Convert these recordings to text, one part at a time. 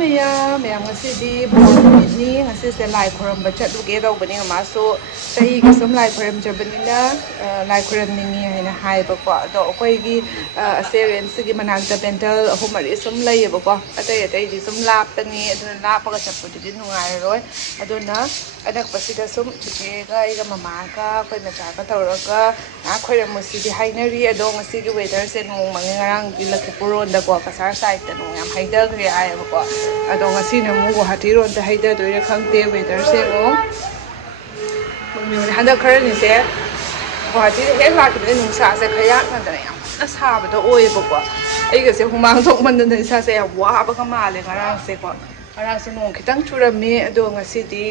ꯃꯌꯥꯝ ꯉꯁꯤꯗꯤ ꯕꯣꯔꯅꯤꯅꯤ ꯉꯁꯤꯁꯦ ꯂꯥꯏ ꯈꯨꯔꯨꯝꯕ ꯆꯠꯂꯨꯒꯦ ꯇꯧꯕꯅꯤ ꯃꯥꯁꯨ ꯆꯍꯤꯒꯤ ꯁꯨꯝ ꯂꯥꯏ ꯈꯨꯔꯨꯝꯖꯕꯅꯤꯅ ꯂꯥꯏ ꯈꯨꯔꯨꯝꯅꯤꯡꯉꯤ ꯍꯥꯏꯅ ꯍꯥꯏꯕꯀꯣ ꯑꯗꯣ ꯑꯩꯈꯣꯏꯒꯤ ꯑꯁꯦ ꯔꯦꯟꯁꯤꯒꯤ ꯃꯅꯥꯛꯇ ꯄꯦꯟꯇꯜ 3-4 ꯁꯨꯝ ꯂꯩꯌꯦꯕꯀꯣ ꯑꯇꯩꯗꯤ ꯁꯨꯝ ꯂꯥꯞꯇꯅꯤ ꯑꯗꯨꯅ ꯂꯥꯞꯄꯒ ꯆꯠꯄꯗꯨꯗꯤ ꯅꯨꯡꯉꯥꯏꯔꯔꯣꯏ ꯑꯗꯨꯅ ꯑꯅꯛꯄꯁꯤꯗ ꯁꯨꯝ ꯆꯤꯆꯦꯒ ꯑꯩꯒ ꯃꯃꯥꯒ ꯑꯩꯈꯣꯏ ꯃꯆꯥꯒ ꯇꯧꯔꯒ ꯈꯣꯏꯔꯝꯃꯨꯁꯤꯗꯤ ꯍꯥꯏꯅꯔꯤ ꯑꯗꯣ ꯉꯁꯤꯒꯤ ꯋꯦꯗꯔꯁꯦ ꯅꯣꯡ ꯃꯪꯉꯦ ꯉꯔꯥꯡꯗꯤ ꯂꯛꯈꯤꯄꯨꯔꯔꯣꯟꯗꯀꯣ ꯀꯁꯥꯔ ꯁꯥꯏꯗꯠꯇ ꯅꯣꯡ ꯌꯥꯝ ꯍꯩꯊꯈ꯭ꯔꯦ ꯍꯥꯏꯌꯦꯕꯀꯣ ꯑꯗꯣ ꯉꯁꯤꯅ ꯑꯃꯨꯛ ꯒꯨꯋꯥꯍꯥꯇꯤꯔꯣꯝꯗ ꯍꯩꯊꯗꯣꯏꯔꯥ ꯈꯪꯗꯦ ꯋꯦꯗꯔꯁꯦ ꯑꯃꯨꯛ ꯍꯟꯗꯛ ꯈꯔꯅꯤꯁꯦ ꯒꯨꯋꯥꯍꯥꯇꯤꯗ ꯍꯦꯛ ꯂꯥꯛꯈꯤꯕꯗ ꯅꯨꯡꯁꯥꯁꯦ ꯈꯌꯥꯛꯅꯗꯅ ꯌꯥꯝ ꯀꯟꯅ ꯁꯥꯕꯗꯣ ꯑꯣꯏꯌꯦꯕꯀꯣ ꯑꯩꯒꯁꯦ ꯍꯨꯃꯥꯡ ꯊꯣꯛꯃꯟꯗꯅ ꯏꯁꯥꯁꯦ ꯌꯥꯝ ꯋꯥꯕꯒ ꯃꯥꯜꯂꯦ ꯉꯔꯥꯡꯁꯦꯀꯣ ꯉꯔꯥꯡꯁꯦ ꯅꯣꯡ ꯈꯤꯇꯪ ꯆꯨꯔꯝꯃꯤ ꯑꯗꯣ ꯉꯁꯤꯗꯤ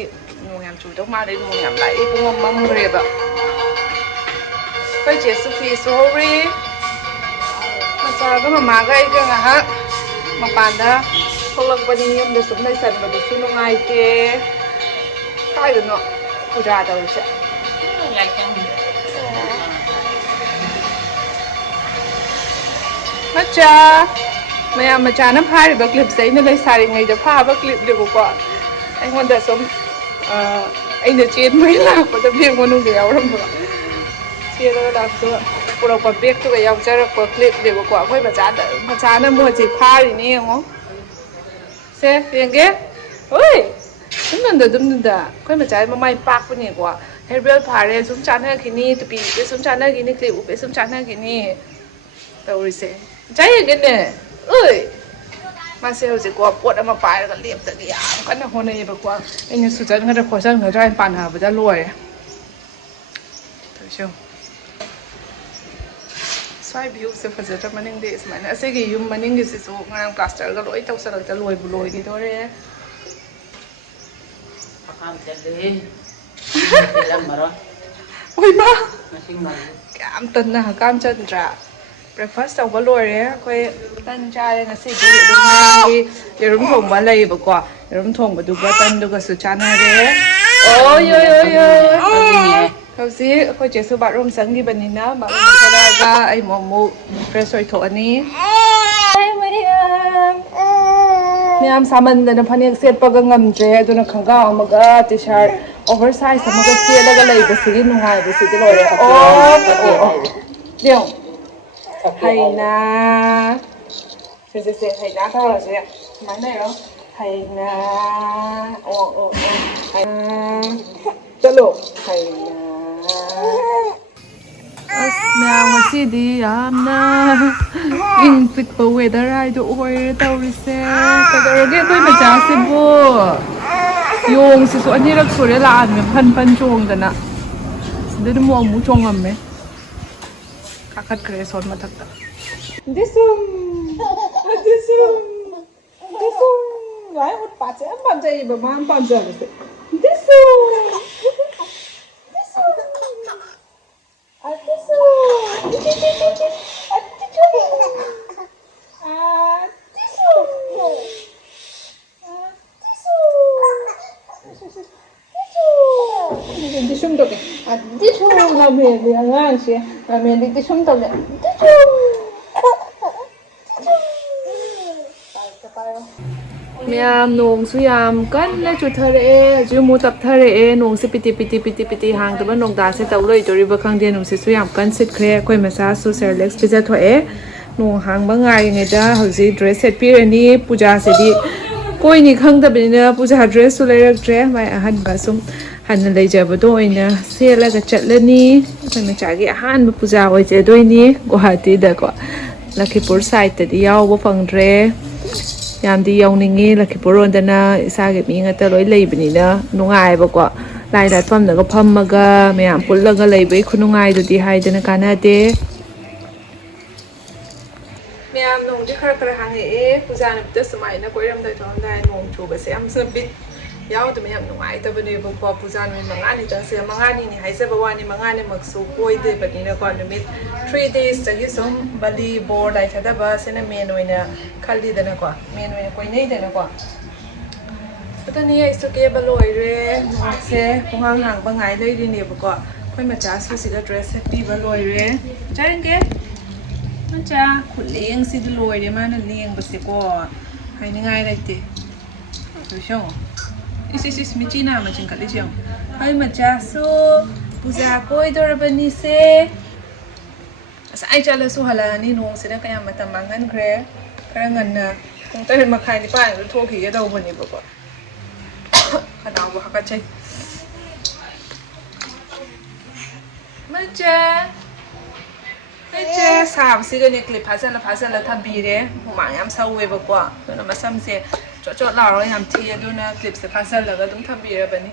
ꯅꯣꯡ ꯌꯥꯝ ꯆꯨꯗꯧ ꯃꯥꯜꯂꯦ ꯅꯣꯡ ꯌꯥꯝ ꯂꯥꯛꯏ ꯄꯨꯡ ꯃꯝꯈ꯭ꯔꯦꯕ ꯑꯩꯈꯣꯏ ꯆꯦꯁꯨ ꯐꯤ ꯁꯨꯍꯧꯔꯤ ꯃꯆꯥꯒ ꯃꯃꯥꯒ ꯑꯩꯒ ꯉꯥꯏꯍꯥꯛ ꯃꯄꯥꯟꯗ ꯊꯣꯛꯂꯛꯄꯅꯤ ꯌꯨꯝꯗ ꯁꯨꯝ ꯂꯩꯁꯟꯕꯗꯨꯁꯨ ꯅꯨꯡꯉꯥꯏꯇꯦ ꯀꯥꯏꯗꯅꯣ ꯄꯨꯖꯥ ꯇꯧꯔꯤꯁꯦ ꯃꯆꯥ ꯃꯌꯥꯝ ꯃꯆꯥꯅ ꯐꯥꯔꯤꯕ ꯀ꯭ꯂꯤꯞꯁꯦ ꯑꯩꯅ ꯂꯩꯁꯥꯔꯤꯉꯩꯗ ꯐꯥꯕ ꯀ꯭ꯂꯤꯞꯅꯦꯕꯀꯣ ꯑꯩꯉꯣꯟꯗ ꯁꯨꯝ ꯑꯩꯅ ꯆꯦꯟꯕꯒꯤ ꯂꯥꯛꯄꯗ ꯕꯦꯛ ꯃꯅꯨꯡꯗ ꯌꯥꯎꯔꯝꯕ ꯆꯦꯜꯂꯒ ꯂꯥꯛꯄꯗ ꯄꯨꯔꯛꯄ ꯕꯦꯛꯇꯨꯒ ꯌꯥꯎꯖꯔꯛꯄ ꯀ꯭ꯂꯤꯞꯅꯦꯕꯀꯣ ꯑꯩꯈꯣꯏ ꯃꯆꯥꯅ ꯑꯃꯨꯛ ꯍꯧꯖꯤꯛ ꯐꯥꯔꯤꯅꯦ ꯌꯦꯡꯉꯣ ꯁꯦ ꯌꯦꯡꯒꯦ ꯍꯣꯏ ꯑꯗꯨꯝꯅꯨꯡꯗ ꯑꯩꯈꯣꯏ ꯃꯆꯥ ꯃꯃꯥꯏ ꯄꯥꯛꯄꯅꯦꯀꯣ ꯍꯦꯔꯕꯦꯜ ꯐꯥꯔꯦ ꯁꯨꯝ ꯆꯥꯅꯈꯤꯅꯤ ꯇꯨꯄꯤ ꯎꯞꯄꯦ ꯁꯨꯝ ꯆꯥꯅꯈꯤꯅꯤ ꯀ꯭ꯂꯤꯞ ꯎꯞꯄꯦ ꯁꯨꯝ ꯆꯥꯅꯈꯤꯅꯤ ꯇꯧꯔꯤꯁꯦ ꯌꯦꯡꯒꯦꯅꯦ ꯑꯣꯏ ꯃꯥꯁꯦ ꯍꯧꯖꯤꯛꯀꯣ ꯄꯣꯠ ꯑꯃ ꯄꯥꯏꯔꯒ ꯂꯦꯞꯇꯗꯤ ꯌꯥꯝ ꯀꯟꯅ ꯍꯣꯠꯅꯩꯌꯦꯕꯀꯣ ꯑꯩꯅ ꯁꯨꯆꯟꯒꯗ꯭ꯔꯥ ꯈꯣꯠꯆꯟꯒꯗ꯭ꯔꯥ ꯍꯥꯏꯅ ꯄꯥꯟꯅꯕꯗ ꯂꯣꯏꯔꯦ ꯁ꯭ꯋꯥꯏ ꯚ꯭ꯌꯨꯁꯦ ꯐꯖꯗ꯭ꯔꯥ ꯃꯅꯤꯡꯗꯤ ꯁꯨꯃꯥꯏꯅ ꯑꯁꯤꯒꯤ ꯌꯨꯝ ꯃꯅꯤꯡꯒꯤꯁꯤꯁꯨ ꯉꯔꯥꯡ ꯄ꯭ꯂꯥꯁꯇꯔꯒ ꯂꯣꯏ ꯇꯧꯁꯜꯂꯛꯇ ꯂꯣꯏꯕꯨ ꯂꯣꯏꯈꯤꯗꯣꯔꯦ ꯑꯣꯏꯃ ꯀꯌꯥꯝ ꯇꯟꯅ ꯍꯀꯥꯝ ꯆꯟꯗ꯭ꯔꯥ ꯕ꯭ꯔꯦꯛꯐꯥꯁ ꯇꯧꯕ ꯂꯣꯏꯔꯦ ꯑꯩꯈꯣꯏ ꯇꯟ ꯆꯥꯔꯦ ꯉꯁꯤꯗꯤ ꯑꯗꯨꯝ ꯉꯔꯥꯡꯒꯤ ꯌꯦꯔꯨꯝ ꯊꯣꯡꯕ ꯂꯩꯌꯦꯕꯀꯣ ꯌꯦꯔꯨꯝ ꯊꯣꯡꯕꯗꯨꯒ ꯇꯟꯗꯨꯒꯁꯨ ꯆꯥꯅꯔꯦ ꯍꯧꯖꯤꯛ ꯑꯩꯈꯣꯏ ꯆꯦꯁꯨ ꯕꯥꯠꯔꯨꯝ ꯆꯪꯈꯤꯕꯅꯤꯅ ꯕꯥꯠꯔꯨꯝꯗ ꯆꯠꯂꯛꯑꯒ ꯑꯩ ꯑꯃꯨꯛ ꯐ꯭ꯔꯦꯁ ꯑꯣꯏꯊꯣꯛꯑꯅꯤ ꯃꯌꯥꯝ ꯁꯥꯃꯟꯗꯅ ꯐꯅꯦꯛ ꯁꯦꯠꯄꯒ ꯉꯝꯗ꯭ꯔꯦ ꯑꯗꯨꯅ ꯈꯣꯡꯒ꯭ꯔꯥꯎ ꯑꯃꯒ ꯇꯤ ꯁꯥꯔꯠ ꯑꯣꯚꯔ ꯁꯥꯏꯖ ꯑꯃꯒ ꯁꯦꯠꯂꯒ ꯂꯩꯕꯁꯤꯒꯤ ꯅꯨꯡꯉꯥꯏꯕꯁꯤꯗꯤ ꯂꯣꯏꯔꯦ ꯍꯩꯅꯥ ꯁꯤꯁꯦ ꯍꯩꯅꯥ ꯇꯧꯔꯁꯦ ꯁꯨꯃꯥꯏꯅ ꯂꯩꯔꯣ ꯍꯩꯅꯥ ꯆꯠꯂꯣ ꯍꯩꯅꯥ ꯑꯁ ꯃꯌꯥꯝ ꯉꯁꯤꯗꯤ ꯌꯥꯝꯅ ꯏꯪ ꯆꯤꯛꯄ ꯋꯦꯗꯔ ꯍꯥꯏꯗꯣ ꯑꯣꯏꯔꯦ ꯇꯧꯔꯤꯁꯦ ꯀꯩꯗꯧꯔꯒꯦ ꯑꯩꯈꯣই ꯃꯆꯥꯁꯤꯕꯨ ꯌꯣꯡꯁꯤꯁꯨ ꯑꯅꯤꯔꯛ ꯁꯨꯔꯦ ꯂꯥꯛꯑꯝꯃꯦ ꯐꯟ ꯆꯣꯡꯗꯅ ꯁꯤꯗꯩꯗ ꯑꯃꯨꯛ ꯆꯣꯡꯉꯝꯃꯦ ꯀꯥꯈꯠꯈ꯭ꯔꯦ ꯁꯣꯟ ꯃꯊꯛꯇ ꯗꯤꯁꯨꯝ ꯂꯥꯏ ꯎꯠꯄꯥꯠꯁꯦ ꯌꯥꯝ ꯄꯥꯝꯖꯩꯌꯦꯕ ꯃꯥꯅ ꯄꯥꯝꯖꯕꯁꯦ ꯗꯤꯁꯨꯝ ꯇꯧꯒꯦ ꯗꯤꯁꯨꯝ ꯂꯝꯍꯦꯟꯗꯤ ꯑꯉꯥꯡꯁꯦ ꯂꯝꯍꯦꯟꯗꯤ ꯗꯤꯁꯨꯝ ꯇꯧꯒꯦ ꯃꯌꯥꯝ ꯅꯣꯡꯁꯨ ꯌꯥꯝ ꯀꯟꯅ ꯆꯨꯊꯔꯛꯑꯦ ꯍꯧꯖꯤꯛ ꯑꯃꯨꯛ ꯇꯞꯊꯔꯛꯑꯦ ꯅꯣꯡꯁꯦ ꯄꯤꯇꯤ ꯄꯤꯇꯤ ꯍꯥꯡꯗꯕ ꯅꯣꯡꯗꯥꯁꯦ ꯇꯧ ꯂꯣꯏꯗꯣꯔꯤꯕ ꯈꯪꯗꯦ ꯅꯨꯡꯁꯤꯠꯁꯨ ꯌꯥꯝ ꯀꯟꯅ ꯁꯤꯠꯈ꯭ꯔꯦ ꯑꯩꯈꯣꯏ ꯃꯆꯥꯁꯨ ꯁꯦꯔꯂꯦꯛꯁ ꯄꯤꯖꯊꯣꯛꯑꯦ ꯅꯣꯡ ꯍꯥꯡꯕ ꯉꯥꯏꯔꯤꯉꯩꯗ ꯍꯧꯖꯤꯛ ꯗ꯭ꯔꯦꯁ ꯁꯦꯠꯄꯤꯔꯅꯤ ꯄꯨꯖꯥꯁꯤꯗꯤ ꯀꯣꯏꯅꯤ ꯈꯪꯗꯕꯅꯤꯅ ꯄꯨꯖꯥ ꯗ꯭ꯔꯦꯁꯁꯨ ꯂꯩꯔꯛꯇ꯭ꯔꯦ ꯃꯥꯏ ꯑꯍꯟꯕ ꯁꯨꯝ ꯍꯟꯅ ꯂꯩꯖꯕꯗꯣ ꯑꯣꯏꯅ ꯁꯦꯠꯂꯒ ꯆꯠꯂꯅꯤ ꯑꯩꯈꯣꯏ ꯃꯆꯥꯒꯤ ꯑꯍꯥꯟꯕ ꯄꯨꯖꯥ ꯑꯣꯏꯖꯗꯣꯏꯅꯤ ꯒꯨꯋꯥꯍꯥꯇꯤꯗꯀꯣ ꯂꯛꯈꯤꯄꯨꯔ ꯁꯥꯏꯗꯠꯇꯗꯤ ꯌꯥꯎꯕ ꯐꯪꯗ꯭ꯔꯦ ꯌꯥꯝꯗꯤ ꯌꯧꯅꯤꯡꯉꯤ ꯂꯛꯈꯤꯄꯨꯔꯔꯣꯝꯗꯅ ꯏꯁꯥꯒꯤ ꯃꯤ ꯉꯥꯛꯇ ꯂꯣꯏ ꯂꯩꯕꯅꯤꯅ ꯅꯨꯡꯉꯥꯏꯕꯀꯣ ꯂꯥꯏ ꯂꯥꯠꯐꯝꯗꯒ ꯐꯝꯃꯒ ꯃꯌꯥꯝ ꯄꯨꯜꯂꯒ ꯂꯩꯕꯒꯤ ꯈꯨꯅꯨꯡꯉꯥꯏꯗꯨꯗꯤ ꯍꯥꯏꯗꯅ ꯀꯥꯟꯅꯗꯦ ꯃꯌꯥꯝ ꯅꯣꯡꯗꯤ ꯈꯔ ꯍꯥꯡꯉꯛꯑꯦ ꯄꯨꯖꯥ ꯅꯨꯃꯤꯠꯇ ꯁꯨꯃꯥꯏꯅ ꯀꯣꯏꯔꯝꯗꯥꯏ ꯊꯣꯛꯑꯝꯗꯥꯏ ꯅꯣꯡ ꯆꯨꯕꯁꯦ ꯌꯥꯝꯅ ꯕꯤꯠ ꯌꯥꯎꯗꯕ ꯌꯥꯝ ꯅꯨꯡꯉꯥꯏꯇꯕꯅꯦꯕꯀꯣ ꯄꯨꯖꯥ ꯅꯨꯃꯤꯠ 5ꯅꯤꯇꯪꯁꯦ 5ꯅꯤꯅꯤ ꯍꯥꯏꯖꯕ ꯋꯥꯅꯤ 5ꯅꯤꯃꯛꯁꯨ ꯀꯣꯏꯗꯣꯏꯕꯅꯤꯅꯀꯣ ꯅꯨꯃꯤꯠ 3 daysꯇꯒꯤ ꯁꯨꯝ ꯕꯂꯤ ꯕꯣꯔ ꯂꯥꯏꯊꯗꯕ ꯁꯤꯅ ꯃꯦꯟ ꯑꯣꯏꯅ ꯈꯜꯂꯤꯗꯅꯀꯣ ꯃꯦꯟ ꯑꯣꯏꯅ ꯀꯣꯏꯅꯩꯗꯅꯀꯣ ꯑꯗꯨꯅꯤ ꯑꯩꯁꯨ ꯀꯦꯕ ꯂꯣꯏꯔꯦ ꯅꯣꯡꯁꯦ ꯄꯨꯡꯍꯥꯡ ꯍꯥꯡꯕ ꯉꯥꯏ ꯂꯩꯔꯤꯅꯦꯕꯀꯣ ꯑꯩꯈꯣꯏ ꯃꯆꯥꯁꯨ ꯁꯤꯗ ꯗ꯭ꯔꯦꯁ ꯁꯦꯠꯄꯤꯕ ꯂꯣꯏꯔꯦ ꯆꯥꯔꯦꯡꯒꯦ ꯃꯆꯥ ꯈꯨꯠꯂꯦꯡꯁꯤꯗꯤ ꯂꯣꯏꯔꯦ ꯃꯥꯅ ꯂꯦꯡꯕꯁꯦꯀꯣ ꯍꯥꯏꯅꯤꯡꯉꯥꯏ ꯂꯩꯇꯦ Show. Is Michina machin kalisyo. Ay machaso. Puja ko idorabani se. Asa ay chala su halani nung sila kaya matamangan kre. Karangan na kung tayo makain pa yung toki ya daw bani ba ba. Kanaw ba kakachay. Macha. Macha sab siga ni clip hasan la thabire. Humang yam sawe ba kwa. So na masam se chot la ro yam thi adu na clip se hasan la ga dum thabire bani.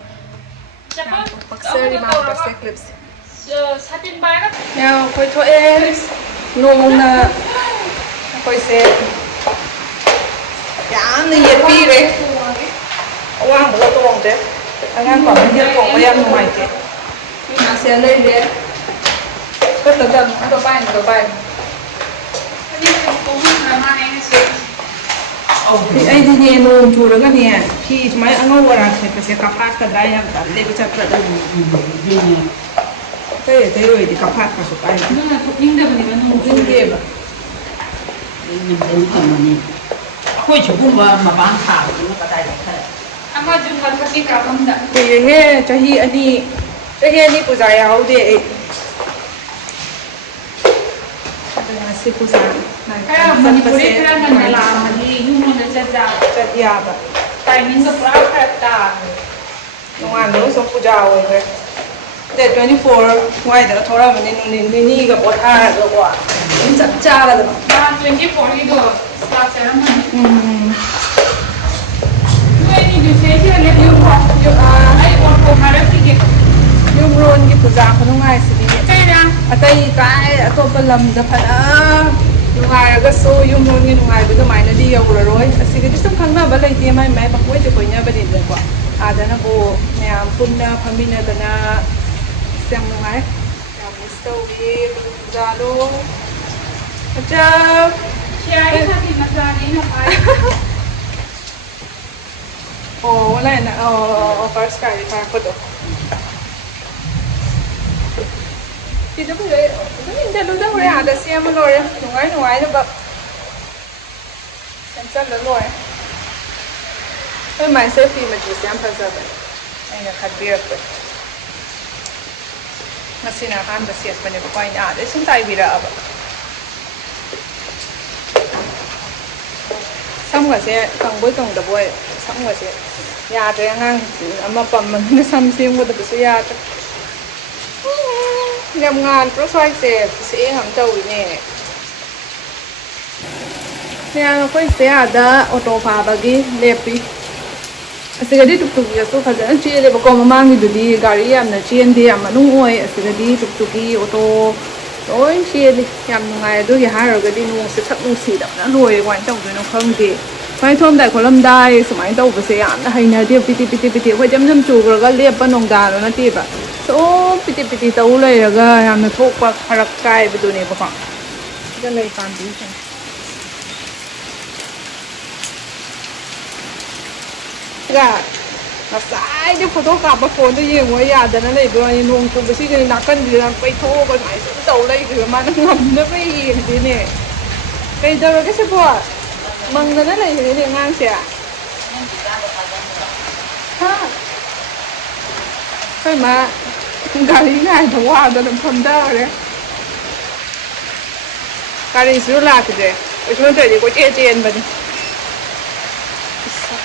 Paksari ma paksari clips. 사진 봐라. 야, 거기 저에 농나 거기서 양은 예쁘래. 왕 뭐가 또 먹대? 안간 거 아니야? 거 양 농아이게. 아세요, 레이데. 그것도 더 봐야 더 봐야. 아니, 공부 가만히 해서. Ai đi nghe nôn chùa đó cái nè, khi mấy anh ngồi ra thì sẽ cặp phát cái đây làm tạm để cái chặt lại cái rồi thì cặp phát cả số cái nó là thuộc những cái mình nó không kia mà nhưng mà không mà nè khôi chủ cũng mà bán thảo nó có đại được thế anh có dùng phần cái cà không được thì nghe Chahi anh puja yaoba si puja cái mình bữa nay cái mình làm thì nhưng mà nó sẽ yaoba tại mình có phải cái ta nung ano so puja rồi Day 24 ngoài đó thôi mà nên cái bộ tha rồi quá chặt cha là được 24 cái đồ start sẽ làm người đi du thế chứ lấy dùng ai còn có mà rất kỹ yung ron cái puja ko nung ay sige cái đó atay kai ato palam da phana yung ay ga so yung ron cái nung ay ko mai na di yaw rồi sige di sum khang na ba lai ti mai ba ko je ko nya ba din kwa ada na bo mayam pun na pamina da na xem ngay làm một sâu đi ra luôn chào Chahi thì nó ra đi nó phải oh wala na first card pa ko to Kita pun deh, ini dah ludah boleh ada siapa lor ya, nungai tu bab, sensor lor ya. Tapi mai selfie macam siapa pasal ni, ini nak biar apa? Masih nak ham bersih sebenarnya bukan ini ada, suntai bila apa? Xong rồi sẽ còn cuối cùng tập buổi xong rồi sẽ nhà trẻ ngang mà phẩm mình nó xăm xiêm của tập sẽ nhà nhầm ngàn pro xoay sẽ hầm trâu nè nè có sẽ ada auto pha bagi lepi asigadi tuk tuk ya so faja chi le ko mamang du di gari am na chen di am nu oi asigadi tuk tuk ki auto oi chi le yam ngai du ya har ga di nu se thak nu si da na loi quan trọng rồi nó không thì phải thôm đại kholam dai sumai tau ba se am na hai na di piti hoi jam jam chu ga lep pa nong da no na ti ba so piti tau lai ga yam na thok pa pharak kai bi du ne ba ka ga lai pan di ga na sai de photo ka ba phone to yeng wa ya da na lai ba ni nong chu ba si ga na kan di na pai tho ba sai su tau lai ga ma na ngam na pai yeng di ne kai da ga se bo mang na lai ni ngang se ha kai ma gari ngai tho wa da pham da re gari su la ke de oi chon de ko che chen ba ni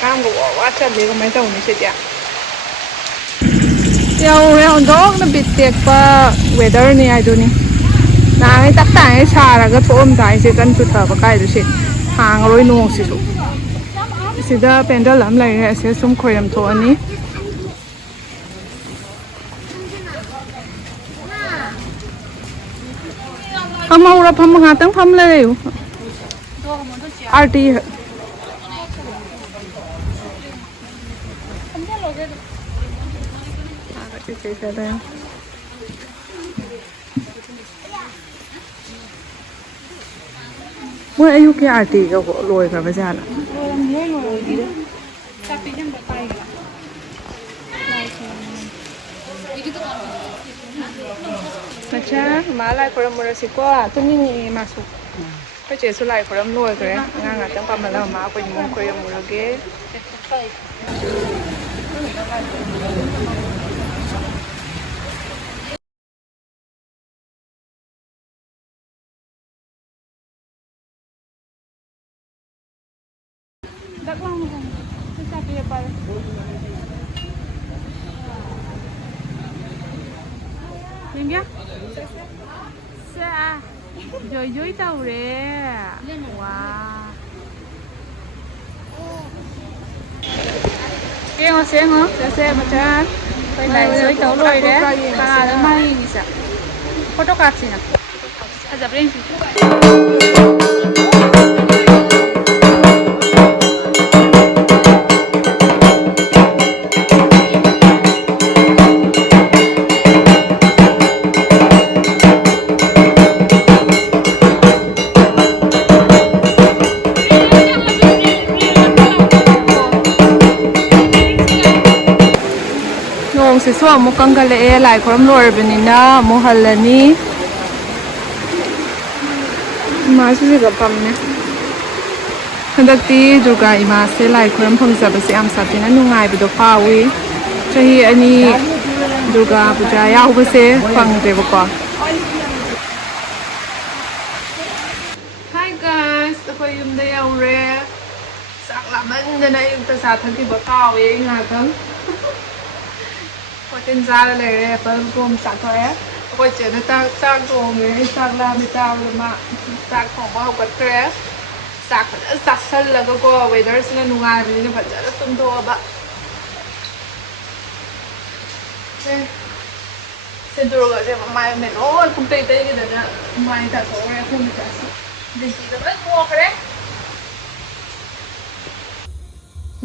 cam của quá chân đi có mấy tàu này chết Yêu cái on dog nó bị tiệt qua weather này ai đâu nè na cái tất cả cái xà là cái phôm trái sẽ cần chút thở vào cái đó sẽ hàng rồi nuông sẽ số sẽ đã pendel làm lại sẽ sum khơi làm thôi anh Hâm mau ra hâm ngã tăng hâm lên RT Mỗi ayuk cái arti cái lôi cả bây giờ là Macha, malay khurumba siko, tu ni masuk. ꯑꯩꯈꯣꯏ ꯆꯦꯁꯨ ꯂꯥꯏ ꯈꯨꯔꯝ ꯂꯣꯏꯈ꯭ꯔꯦ ꯑꯉꯥꯡ ꯉꯥꯛꯇꯪ ꯄꯥꯝꯍꯜꯂꯒ ꯃꯥ ꯑꯩꯈꯣꯏ ꯏꯃꯨꯡ ꯈꯣꯏꯔꯝꯃꯨꯔꯒꯦ Rồi dưới tàu rè. Wow. Xe hả? Xe mà cha. Đây này dưới tàu rồi đấy. À, nó may gì sao? Photocard gì nào? À, dập lên. ꯅꯣꯡꯁꯤꯁꯨ ꯑꯃꯨꯛ ꯀꯪꯒꯠꯂꯛꯑꯦ ꯂꯥꯏ ꯈꯨꯔꯝ ꯂꯣꯏꯔꯕꯅꯤꯅ ꯑꯃꯨꯛ ꯍꯜꯂꯅꯤ ꯏꯃꯥꯁꯤꯒ ꯐꯝꯅꯦ ꯍꯟꯗꯛꯇꯤ ꯗꯨꯔꯒꯥ ꯏꯃꯥꯁꯦ ꯂꯥꯏ ꯈꯨꯔꯝ ꯐꯪꯖꯕꯁꯦ ꯌꯥꯝ ꯁꯥꯊꯤꯅ ꯅꯨꯡꯉꯥꯏꯕꯗꯣ ꯐꯥꯎꯏ ꯆꯍꯤ ꯑꯅꯤ ꯗꯨꯔꯒꯥ ꯄꯨꯖꯥ ꯌꯥꯎꯕꯁꯦ ꯐꯪꯗ꯭ꯔꯦꯕꯀꯣ Hi guys ꯑꯩꯈꯣꯏ ꯌꯨꯝꯗ ꯌꯧꯔꯦ ꯆꯥꯛ ꯂꯥꯝꯃꯟꯗꯅ ꯑꯌꯨꯛꯇ ꯆꯥ ꯊꯛꯈꯤꯕ ꯀꯥꯎꯋꯦ ꯑꯩ ꯉꯥꯏꯍꯥꯛꯇꯪ Hotel Zara lere apple gom sakhoe akoi chena chak thonge chak la mi ta ma chak thong ba hokatre chak phada chasal laga ko weather sina nungai bi ni phada tum tho ba se durga je mai me no complete ge da mai ta ko re khum ta this is the best walk re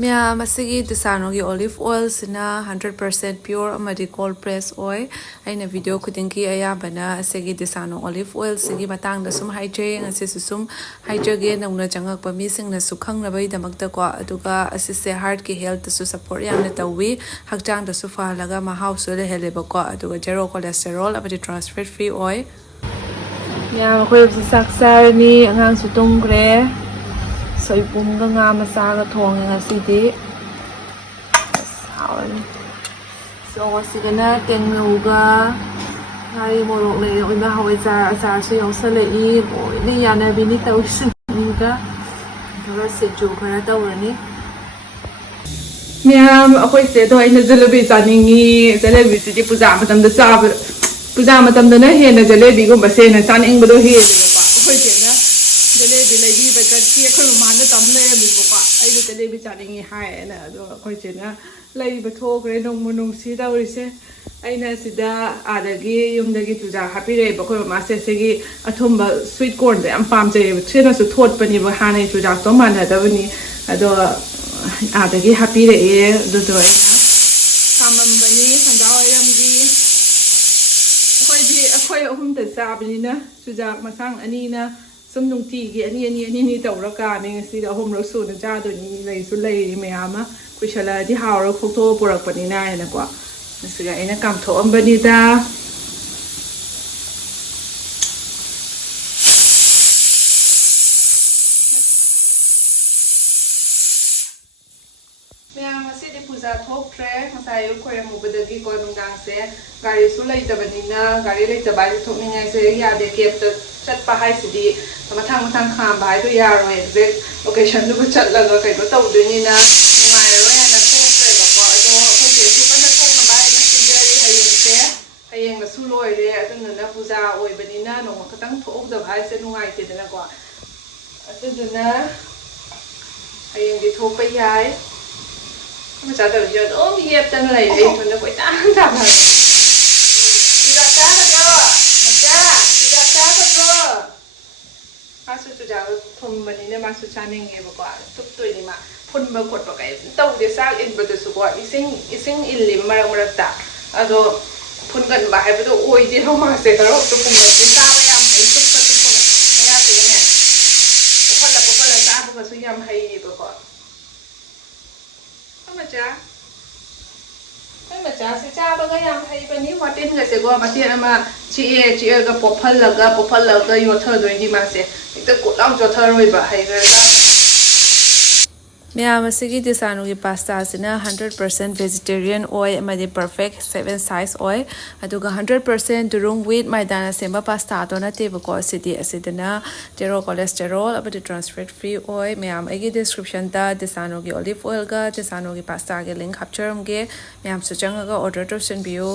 ꯃꯌꯥꯝ ꯑꯁꯤꯒꯤ ꯗꯤꯁꯥꯅꯣꯒꯤ olive ꯑꯣꯏꯜꯁꯤꯅ 100% pure ꯑꯃꯗꯤ cold press ꯑꯣꯏ ꯑꯩꯅ video ꯈꯨꯗꯤꯡꯒꯤ ꯑꯌꯥꯝꯕꯅ ꯑꯁꯤꯒꯤ ꯗꯤꯁꯥꯅꯣ olive ꯑꯣꯏꯜꯁꯤꯒꯤ ꯃꯇꯥꯡꯗ ꯁꯨꯝ ꯍꯥꯏꯖꯩ ꯉꯁꯤꯁꯨ ꯁꯨꯝ ꯍꯥꯏꯖꯒꯦ ꯅꯧꯅ ꯆꯪꯉꯛꯄ ꯃꯤꯁꯤꯡꯅꯁꯨ ꯈꯪꯅꯕꯒꯤꯗꯃꯛꯇꯀꯣ ꯑꯗꯨꯒ ꯑꯁꯤꯁꯦ ꯍꯥꯔꯠꯀꯤ ꯍꯦꯜꯠꯇꯁꯨ ꯁꯞꯄꯣꯔꯠ ꯌꯥꯝꯅ ꯇꯧꯋꯤ ꯍꯛꯆꯥꯡꯗꯁꯨ ꯐꯍꯜꯂꯒ ꯃꯍꯥꯎꯁꯨ ꯂꯩꯍꯜꯂꯦꯕꯀꯣ ꯑꯗꯨꯒ ꯖꯦꯔꯣ ꯀꯣꯂꯦꯁꯇꯦꯔꯣꯜ ꯑꯃꯗꯤ ꯇ꯭ꯔꯥꯟꯁ ꯐꯦꯠ ꯐ꯭ꯔꯤ ꯑꯣꯏ ꯃꯌꯥꯝ ꯑꯩꯈꯣꯏ ꯍꯧꯖꯤꯛ ꯆꯥꯛ ꯆꯥꯔꯅꯤ ꯑꯉꯥꯡꯁꯨ ꯇꯨꯝꯈ꯭ꯔꯦ ꯁꯣꯏꯕꯨꯝꯒ ꯉꯥ ꯃꯆꯥꯒ ꯊꯣꯡꯉꯦ ꯉꯁꯤꯗꯤ 하ore ꯉꯁꯤꯒꯅ ꯇꯦꯡꯅꯧꯒ ꯉꯥꯔꯤ ꯃꯣꯔꯣꯛ ꯂꯩꯔꯦ ꯑꯣꯏꯅ ꯍꯋꯥꯏꯖꯥꯔ ꯑꯆꯥꯔꯁꯨ ꯌꯥꯎꯁꯜꯂꯛꯏ ꯂꯣꯏꯅ ꯌꯥꯅꯕꯤꯅꯤ ꯇꯧꯔꯤꯁꯤꯡꯒ ꯑꯗꯨꯒ ꯁꯤꯡꯖꯨ ꯈꯔ ꯇꯧꯔꯅꯤ ꯃꯌꯥꯝ ꯑꯩꯈꯣꯏꯁꯦ ꯑꯗꯣ ꯑꯩꯅ ꯖꯂꯦꯕꯤ ꯆꯥꯅꯤꯡꯉꯤ ꯖꯂꯦꯕꯤꯁꯤꯗꯤ ꯄꯨꯖꯥ ꯃꯇꯝꯗ ꯆꯥꯕ ꯄꯨꯖꯥ ꯃꯇꯝꯗꯅ ꯍꯦꯟꯅ ꯖꯂꯦꯕꯤꯒꯨꯝꯕꯁꯦ ꯍꯦꯟꯅ ꯆꯥꯅꯤꯡꯕꯗꯣ ꯍꯦꯜꯂꯦꯕꯀꯣ ꯑꯩꯈꯣꯏꯁꯦꯅ ꯖꯂꯦꯕꯤ ꯂꯩꯕꯤꯕ ꯆꯠꯈꯤ ꯑꯩꯈꯣꯏ ꯃꯃꯥꯅ ꯇꯝ ꯂꯩꯔꯝꯃꯤꯕꯀꯣ ꯑꯩꯅ ꯖꯂꯦꯕꯤ ꯆꯥꯅꯤꯡꯉꯤ ꯍꯥꯏꯌꯦꯅ ꯑꯗꯣ ꯑꯩꯈꯣꯏꯁꯦꯅ ꯂꯩꯕ ꯊꯣꯛꯈ꯭ꯔꯦ ꯅꯣꯡꯃ ꯅꯨꯡꯁꯤ ꯇꯧꯔꯤꯁꯦ ꯑꯩꯅ ꯁꯤꯗ ꯑꯥꯗꯒꯤ ꯌꯨꯝꯗꯒꯤ ꯆꯨꯖꯥꯛ ꯍꯥꯞꯄꯤꯔꯛꯑꯦꯕ ꯑꯩꯈꯣꯏ ꯃꯃꯥꯁꯦ ꯁꯤꯒꯤ ꯑꯊꯨꯝꯕ ꯁ꯭ꯋꯤꯠ ꯀꯣꯔꯟꯁꯦ ꯌꯥꯝ ꯄꯥꯝꯖꯩꯌꯦꯕ ꯁꯤꯅꯁꯨ ꯊꯣꯠꯄꯅꯦꯕ ꯍꯥꯟꯅꯒꯤ ꯆꯨꯖꯥꯛꯇꯣ ꯃꯥꯟꯅꯗꯕꯅꯤ ꯑꯗꯣ ꯑꯥꯗꯒꯤ ꯍꯥꯞꯄꯤꯔꯛꯑꯦ ꯑꯗꯨꯗꯣ ꯑꯩꯅ ꯄꯥꯝꯃꯝꯕꯅꯤ ꯍꯟꯗꯥꯋꯥꯏꯔꯝꯒꯤ ꯑꯩꯈꯣꯏ ꯑꯍꯨꯝꯇ ꯆꯥꯕꯅꯤꯅ ꯆꯨꯖꯥꯛ ꯃꯁꯥꯡ ꯑꯅꯤꯅ ꯁꯨꯝ ꯅꯨꯡꯇꯤꯒꯤ ꯑꯅꯤ ꯇꯧꯔꯀꯥꯟꯗ ꯉꯁꯤꯗ ꯑꯍꯨꯝꯔꯛ ꯁꯨꯅ ꯆꯥꯗꯣꯏꯅꯤ ꯂꯩꯁꯨ ꯂꯩꯔꯤ ꯃꯌꯥꯝ ꯑꯃ ꯀꯨꯏꯁꯜꯂꯛꯑꯗꯤ ꯍꯥꯎꯔꯒ ꯈꯣꯛꯇꯣꯛꯑ ꯄꯨꯔꯛꯄꯅꯤꯅ ꯍꯥꯏꯅꯀꯣ ꯃꯁꯤꯒ ꯑꯩꯅ ꯀꯥꯝꯊꯣꯛꯑꯝꯕꯅꯤꯗ ꯃꯌꯥꯝ ꯉꯁꯤꯗꯤ ꯄꯨꯖꯥ ꯊꯣꯛꯇ꯭ꯔꯦ ꯉꯁꯥꯏ ꯑꯌꯨꯛ ꯈꯣꯏꯔꯝꯃꯨꯕꯗꯒꯤꯀꯣ ꯅꯨꯡꯗꯥꯡꯁꯦ ꯒꯥꯔꯤꯁꯨ ꯂꯩꯇꯕꯅꯤꯅ ꯒꯥꯔꯤ ꯂꯩꯇꯕ ꯍꯥꯏꯁꯦ ꯊꯣꯛꯅꯤꯡꯉꯥꯏꯁꯦ ꯌꯥꯗꯦ ꯀꯦꯕꯇ ꯆꯠꯄ ꯍꯥꯏꯁꯤꯗꯤ ꯃꯊꯪ ꯈꯥꯝꯕ ꯍꯥꯏꯗꯣ ꯌꯥꯔꯣꯏ ꯑꯦꯛꯖꯦꯛ ꯂꯣꯀꯦꯁꯟꯗꯨꯒ ꯆꯠꯂꯒ ꯀꯩꯅꯣ ꯇꯧꯗꯣꯏꯅꯤꯅ ꯅꯨꯡꯉꯥꯏꯔꯔꯣꯏ ꯍꯥꯏꯅ ꯊꯣꯛꯇ꯭ꯔꯦꯕꯀꯣ ꯑꯗꯣ ꯑꯩꯈꯣꯏꯁꯦꯁꯨ ꯀꯟꯅ ꯊꯣꯛꯅꯕ ꯍꯥꯏꯅ ꯁꯤꯟꯖꯔꯤ ꯍꯌꯦꯡꯒꯁꯨ ꯂꯣꯏꯔꯦ ꯑꯗꯨꯗꯨꯅ ꯄꯨꯖꯥ ꯑꯣꯏꯕꯅꯤꯅ ꯅꯣꯡꯃ ꯈꯛꯇꯪ ꯊꯣꯛꯍꯧꯗꯕ ꯍꯥꯏꯁꯦ ꯅꯨꯡꯉꯥꯏꯇꯦꯗꯅꯀꯣ ꯑꯗꯨꯗꯨꯅ ꯍꯌꯦꯡꯗꯤ ꯊꯣꯛꯄ ꯌꯥꯏ ꯃꯆꯥꯗꯧꯁꯨ ꯑꯗꯨꯝ ꯌꯦꯞꯇꯅ ꯂꯩꯔꯦ ꯑꯩꯉꯣꯟꯗ ꯀꯣꯏꯇꯥꯟ ꯇꯥꯟꯅꯔꯦ ꯆꯨꯖꯥꯛ ꯆꯥꯒꯗ꯭ꯔꯣ ꯃꯆꯥ ꯆꯨꯖꯥꯛ ꯆꯥꯒꯗ꯭ꯔꯣ 마수 주자고 돈번이네 마수 자능해보고 뚝뚝이 막 폰번 것도 그냥 떠오르게 싹 인버도 쓰고 이생 일리 마락마락다 아도 폰건 말해도 오이지 형마세 그럼 또 본거지 싸워야 mấy 뚝뚝 해야 되네 폴라 싸보고 수염 하이 보고 맞아 맞아 짜바가 양 하이버니 와틴 가세고 마틴 아마 지에가 뽑팔라가 요터도니 마세 ꯍꯦꯛꯇ ꯀꯣꯠ ꯂꯥꯎ ꯆꯣꯠꯊꯔꯣꯏꯕ ꯍꯩꯈ꯭ꯔꯒ ꯃꯌꯥꯝ ꯑꯁꯤꯒꯤ ꯗꯤꯁꯥꯅꯨꯒꯤ ꯄꯥꯁꯇꯥꯁꯤꯅ 100% ꯚꯦꯖꯤꯇꯦꯔꯤꯌꯟ ꯑꯣꯏ ꯑꯃꯗꯤ ꯄꯔꯐꯦꯛ ꯁꯦꯞ ꯑꯦꯟ ꯁꯥꯏꯖ ꯑꯣꯏ ꯑꯗꯨꯒ 100% ꯗꯨꯔꯨꯡ ꯋꯤꯠ ꯃꯥꯏꯗꯥꯅ ꯁꯦꯝꯕ ꯄꯥꯁꯇꯥꯗꯣ ꯅꯠꯇꯦꯕꯀꯣ ꯑꯁꯤꯗꯅ ꯖꯦꯔꯣ ꯀꯣꯂꯦꯁꯇꯦꯔꯣꯜ ꯑꯃꯗꯤ ꯇ꯭ꯔꯥꯟꯁꯐꯦꯠ ꯐ꯭ꯔꯤ ꯑꯣꯏ ꯃꯌꯥꯝ ꯑꯩꯒꯤ ꯗꯤꯁꯀ꯭ꯔꯤꯞꯁꯟꯗ ꯗꯤꯁꯥꯅꯣꯒꯤ ꯑꯣꯂꯤꯐ ꯑꯣꯏꯜꯒ ꯗꯤꯁꯥꯅꯣꯒꯤ ꯄꯥꯁꯇꯥꯒꯤ ꯂꯤꯡꯛ ꯍꯥꯞꯆꯔꯝꯒꯦ ꯃꯌꯥꯝꯁꯨ ꯆꯪꯉꯒ ꯑꯣꯔꯗꯔ ꯇꯧꯁꯟꯕꯤꯌꯨ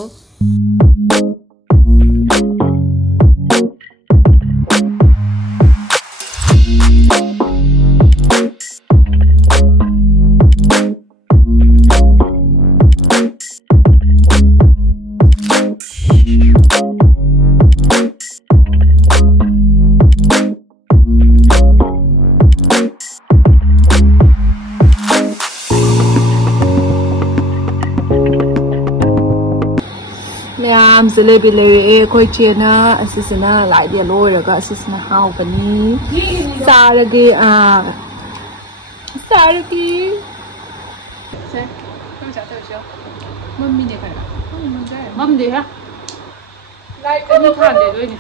ꯃꯌꯥꯝ ꯖꯦꯂꯦꯕꯤ ꯂꯩꯔꯛꯑꯦ ꯑꯩꯈꯣꯏ ꯆꯦꯅ ꯑꯁꯤꯁꯤꯅ ꯂꯥꯏꯠ ꯌꯦꯜꯂꯣ ꯑꯣꯏꯔꯒ ꯑꯁꯤꯁꯤꯅ ꯍꯥꯎꯕꯅꯤ ꯆꯥꯔꯒꯦ ꯆꯥꯔꯒꯦ ꯁꯦ ꯀꯔꯝ ꯆꯥꯊꯔꯁꯤ ꯃꯝꯃꯤꯅꯦ ꯈꯔ ꯃꯝꯗꯦꯍꯦ ꯂꯥꯏꯠ ꯑꯅꯤ ꯊꯥꯟꯗꯦ ꯂꯣꯏꯅꯦ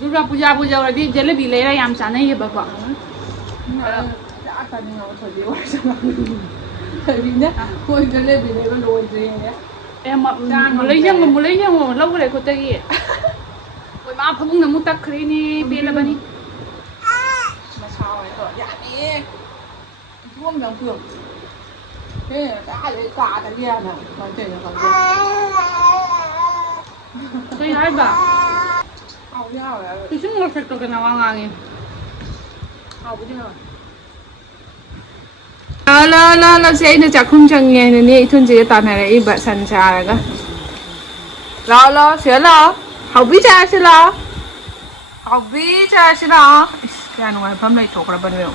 ꯗꯨꯔꯒꯥ ꯄꯨꯖꯥ ꯌꯧꯔꯗꯤ ꯖꯦꯂꯦꯕꯤ ꯂꯩꯔ ꯌꯥꯝ ꯆꯥꯅꯩꯌꯦꯕꯀꯣ ꯆꯥꯅꯤꯡꯉꯕ ꯊꯣꯏꯕꯤ ꯑꯣꯏꯔꯁꯨ ꯊꯣꯏꯕꯤꯅ ꯃꯣꯏ ꯖꯦꯂꯦꯕꯤ ꯂꯩꯕ ꯂꯣꯏꯗ꯭ꯔꯤꯌꯦ ꯃꯨꯂꯩ ꯌꯦꯡꯉꯣ ꯂꯧꯈ꯭ꯔꯦ ꯈꯨꯠꯇꯒꯤ ꯍꯣꯏ ꯃꯥ ꯐꯃꯨꯡꯗ ꯑꯃꯨꯛ ꯇꯛꯈ꯭ꯔꯦꯅꯦ ꯄꯦꯜꯂꯕꯅꯤ ꯃꯁꯥ ꯑꯣꯏꯗꯣ ꯌꯥꯝꯃꯦ ꯏꯊꯣꯝꯗꯪ ꯄꯨꯌꯣ ꯀꯥꯏꯗꯩ ꯀꯥꯗꯒꯤꯅ ꯀꯃꯥꯏꯅ ꯇꯧꯔꯤꯅꯣ ꯈꯪꯗꯦ ꯀꯩ ꯍꯥꯏꯕ ꯍꯥꯎꯗꯤ ꯍꯥꯎꯋꯦ ꯍꯥꯏꯕ ꯏꯁꯤꯡ ꯃꯊꯛꯇ ꯀꯅꯥ ꯋꯥ ꯉꯥꯡꯉꯤ ꯍꯥꯎꯕꯨꯗꯤ ꯍꯥꯎꯋꯦ ꯂꯥꯛꯁꯦ ꯑꯩꯅ ꯆꯥꯛꯈꯨꯝ ꯆꯪꯉꯦ ꯍꯥꯏꯅꯅꯦ ꯏꯊꯨꯟꯁꯤꯒ ꯇꯥꯟꯅꯔꯛꯏꯕ ꯁꯟ ꯁꯥꯔꯒ ꯂꯥꯛꯑꯣ ꯁꯤꯗ ꯂꯥꯛꯑꯣ ꯍꯥꯎꯕꯤ ꯆꯥꯔꯁꯤ ꯂꯥꯛꯑꯣ ꯍꯥꯎꯕꯤ ꯆꯥꯔꯁꯤ ꯂꯥꯛꯑꯣ ꯏꯁ ꯀꯌꯥ ꯅꯨꯡꯉꯥꯏꯐꯝ ꯂꯩꯊꯣꯛꯈ꯭ꯔꯕꯅꯣ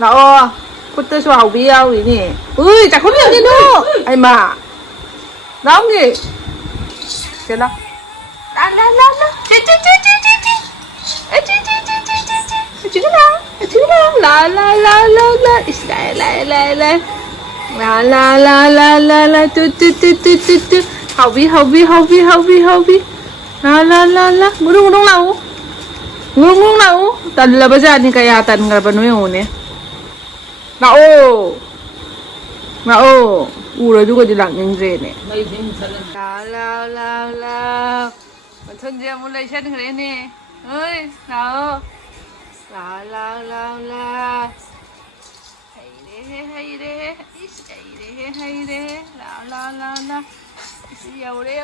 ꯂꯥꯛꯑꯣ ꯈꯨꯠꯇꯁꯨ ꯍꯥꯎꯕꯤ ꯌꯥꯎꯔꯤꯅꯦ ꯎꯏ ꯆꯥꯛꯈꯨꯝ ꯆꯪꯒꯤꯅꯨ ꯍꯩꯃꯥ ꯂꯥꯛꯑꯣꯅꯦ ꯁꯤꯗ ꯂꯥꯛꯑꯣ ला इसका ला तू हावी ला गुरुंग लाओ तल्लबजानी कया तनग्रबनो येऊने लाओ उरदुगदि लाकनिंद्रेने ला मथुनजे अमु लैसनख्रेने ओइ लाओ ला hayre is hayre la is yaure